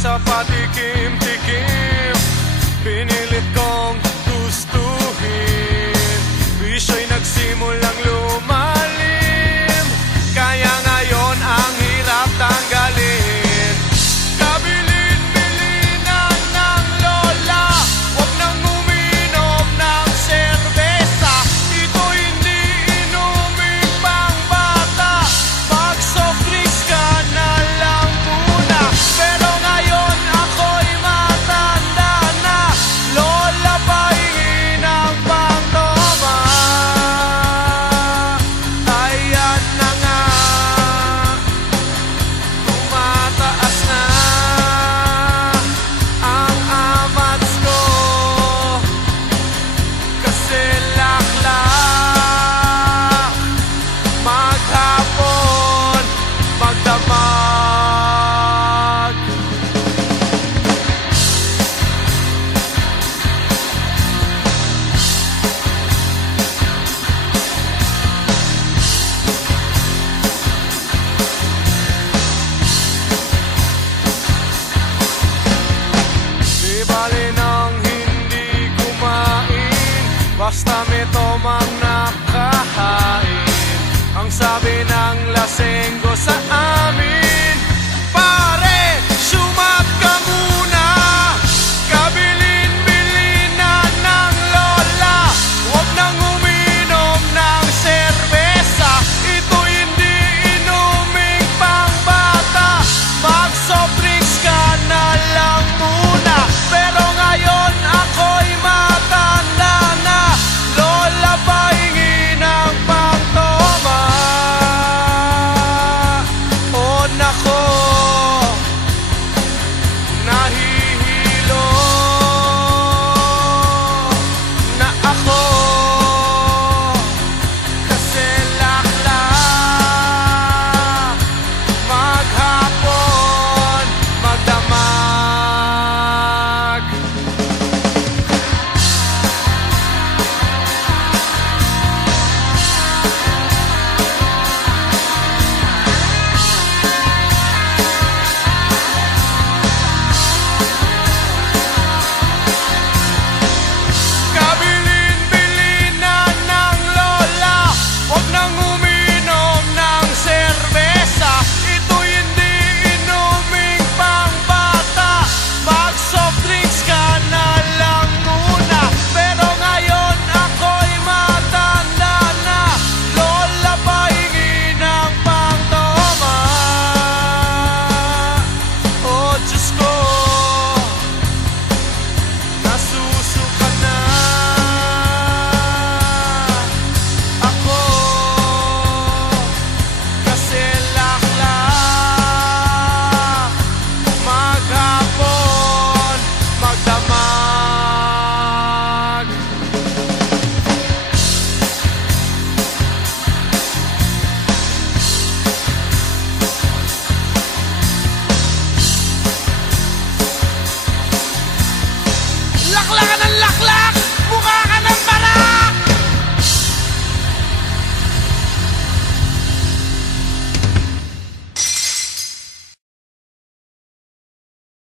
sa patikim-tikim. Pinilit kong gustuhin, bisyo'y nagsimulang lumalim. Kaya ngayon ang hirap tanggalin. Kabilin-bilinan ng lola, huwag nang uminom ng serbesa. Ito hindi inuming pang bata, mag-soft drinks ka na lang muna. Pero ngayon ako'y matanda na, lola pahingi ng pangtoma. Ayan na nga, tumataas na ang amats ko, kasi laklak maghapon magdamag. Di bali nang hindi kumain, basta may tomang nakahain. Ang sabi ng lasenggo sa